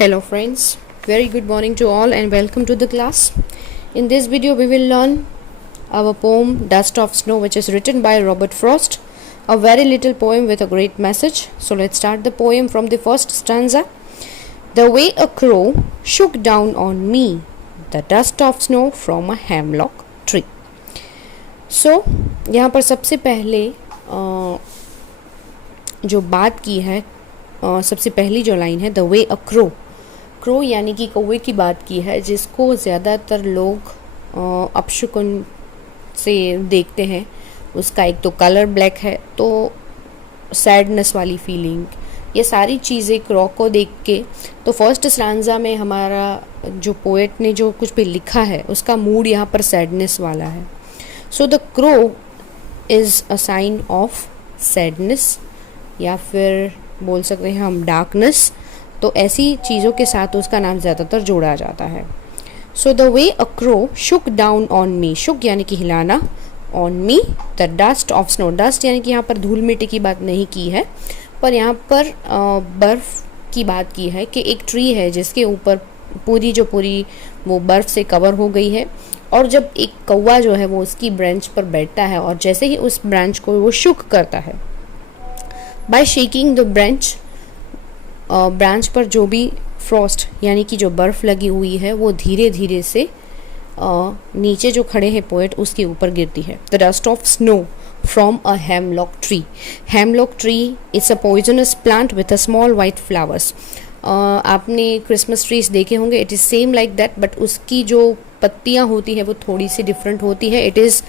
Hello friends, very good morning to all and welcome to the class. In this video we will learn our poem Dust of Snow, which is written by Robert Frost, a very little poem with a great message. So let's start the poem from the first stanza. The way a crow shook down on me the dust of snow from a hemlock tree. So यहाँ पर सबसे पहले जो बात की है, सबसे पहली जो लाइन है द वे अ क्रो यानी कि कौवे की बात की है, जिसको ज़्यादातर लोग अपशकुन से देखते हैं। उसका एक तो कलर ब्लैक है, तो सैडनेस वाली फीलिंग, ये सारी चीज़ें क्रो को देख के, तो फर्स्ट स्टांजा में हमारा जो पोएट ने जो कुछ भी लिखा है उसका मूड यहाँ पर सैडनेस वाला है। So the crow is a sign of sadness, या फिर बोल सकते हैं हम डार्कनेस। तो ऐसी चीज़ों के साथ उसका नाम ज़्यादातर जोड़ा जाता है। So the way a crow shook down on me, shook यानी कि हिलाना, on me the dust of snow, dust यानी कि यहाँ पर धूल मिट्टी की बात नहीं की है, पर यहाँ पर बर्फ़ की बात की है कि एक ट्री है जिसके ऊपर पूरी वो बर्फ़ से कवर हो गई है, और जब एक कौवा जो है वो उसकी ब्रांच पर बैठता है और जैसे ही उस ब्रांच को वो शुक करता है, बाय शेकिंग द ब्रांच पर जो भी फ्रॉस्ट यानी कि जो बर्फ़ लगी हुई है वो धीरे धीरे से नीचे जो खड़े हैं पोएट उसके ऊपर गिरती है। The dust of snow from a hemlock tree, hemlock tree it's a poisonous plant with a small white flowers. आपने क्रिसमस ट्रीज देखे होंगे, it is same like that, but उसकी जो पत्तियाँ होती हैं वो थोड़ी सी डिफरेंट होती है। It is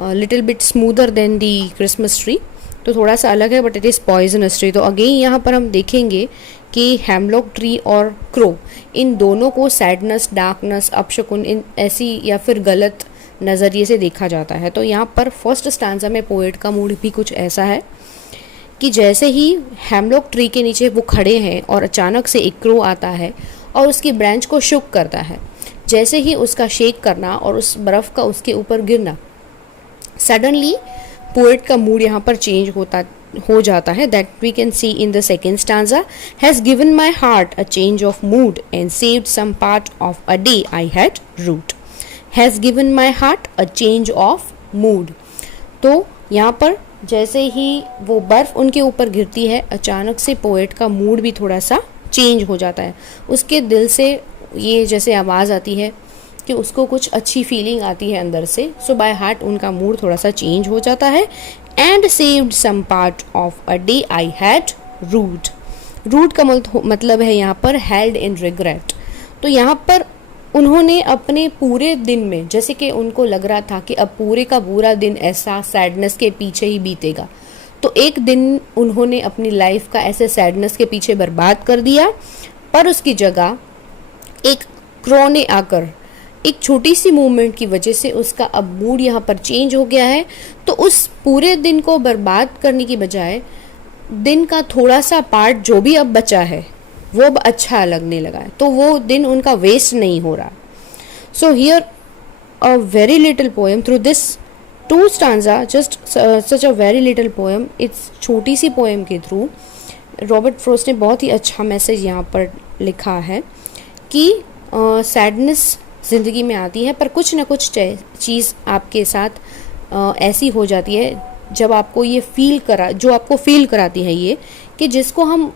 little bit smoother than the Christmas tree, तो थोड़ा सा अलग है, but it is poisonous tree. तो अगेन यहाँ पर हम देखेंगे कि हेमलॉक ट्री और क्रो, इन दोनों को सैडनेस, डार्कनेस, अपशकुन, इन ऐसी या फिर गलत नज़रिए से देखा जाता है। तो यहाँ पर फर्स्ट स्टांजा में पोएट का मूड भी कुछ ऐसा है कि जैसे ही हेमलॉक ट्री के नीचे वो खड़े हैं और अचानक से एक क्रो आता है और उसकी ब्रांच को शुक करता है, जैसे ही उसका शेक करना और उस बर्फ़ का उसके ऊपर गिरना, सडनली पोएट का मूड यहाँ पर चेंज हो जाता है। That we can see in the second stanza. Has given my heart a change of mood and saved some part of a day I had rued. Has given my heart a change of mood, तो यहाँ पर जैसे ही वो बर्फ़ उनके ऊपर गिरती है, अचानक से पोएट का मूड भी थोड़ा सा चेंज हो जाता है। उसके दिल से ये जैसे आवाज़ आती है कि उसको कुछ अच्छी फीलिंग आती है अंदर से। सो बाय हार्ट उनका मूड थोड़ा सा चेंज हो जाता है। And saved some part of a day I had rued, rued का मतलब है यहाँ पर हेल्ड इन रिग्रेट। तो यहाँ पर उन्होंने अपने पूरे दिन में, जैसे कि उनको लग रहा था कि अब पूरे का पूरा दिन ऐसा सैडनेस के पीछे ही बीतेगा, तो एक दिन उन्होंने अपनी लाइफ का ऐसे सैडनेस के पीछे बर्बाद कर दिया, पर उसकी जगह एक क्रो ने आकर एक छोटी सी मूवमेंट की वजह से उसका अब मूड यहाँ पर चेंज हो गया है। तो उस पूरे दिन को बर्बाद करने की बजाय दिन का थोड़ा सा पार्ट जो भी अब बचा है वो अब अच्छा लगने लगा है, तो वो दिन उनका वेस्ट नहीं हो रहा। So here a very little poem through this two stanza, just such a very little poem, it's छोटी सी पोएम के थ्रू रॉबर्ट फ्रॉस्ट ने बहुत ही अच्छा मैसेज यहाँ पर लिखा है कि सैडनेस ज़िंदगी में आती है, पर कुछ ना कुछ चीज़ आपके साथ ऐसी हो जाती है जब आपको ये जो आपको फील कराती है ये, कि जिसको हम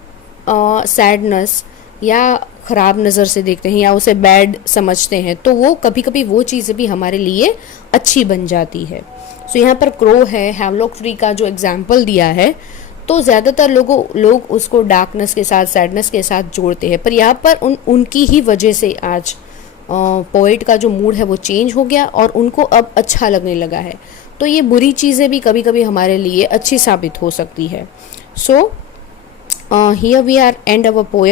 सैडनेस या ख़राब नज़र से देखते हैं या उसे बैड समझते हैं, तो वो कभी कभी वो चीज़ें भी हमारे लिए अच्छी बन जाती है। सो यहाँ पर क्रो है, हेमलॉक ट्री का जो एग्जाम्पल दिया है, तो ज़्यादातर लोग उसको डार्कनेस के साथ, सैडनेस के साथ जोड़ते हैं, पर यहाँ पर उनकी ही वजह से आज पोएट का जो मूड है वो चेंज हो गया और उनको अब अच्छा लगने लगा है। तो ये बुरी चीज़ें भी कभी कभी हमारे लिए अच्छी साबित हो सकती है। So here we are and our poem.